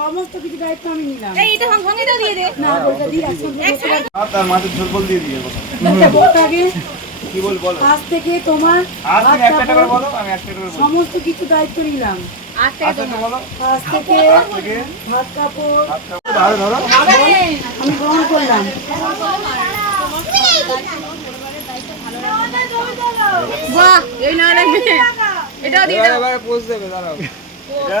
সমস্ত কিছু দায়িত্ব আমি নিলাম এই এটা সঙ্গে দাও দিয়ে দে না বলটা দিই আর তার মাঝে ঝোল বল দিয়ে দিয়ে বলটা বলটাকে কি বল বল আজ থেকে তোমার আজ থেকে একটা টাকা বলো আমি একটা টাকা বলবো সমস্ত কিছু দায়িত্ব নিলাম আজ থেকে তোমার আজ থেকে ভাত কাপড় ধরো ধরো আমি গ্রহণ করলাম বাহ এই না এটা দিয়ে দাও এবারে পোস্ট দেবে দাঁড়াও এটা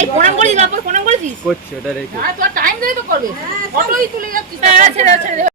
এই বলি করে দিল প্রণাম করে দিস করছি ওটা রেখে তুই টাইম দিয়ে তো করবে ফটোই তুলে যাচ্ছিস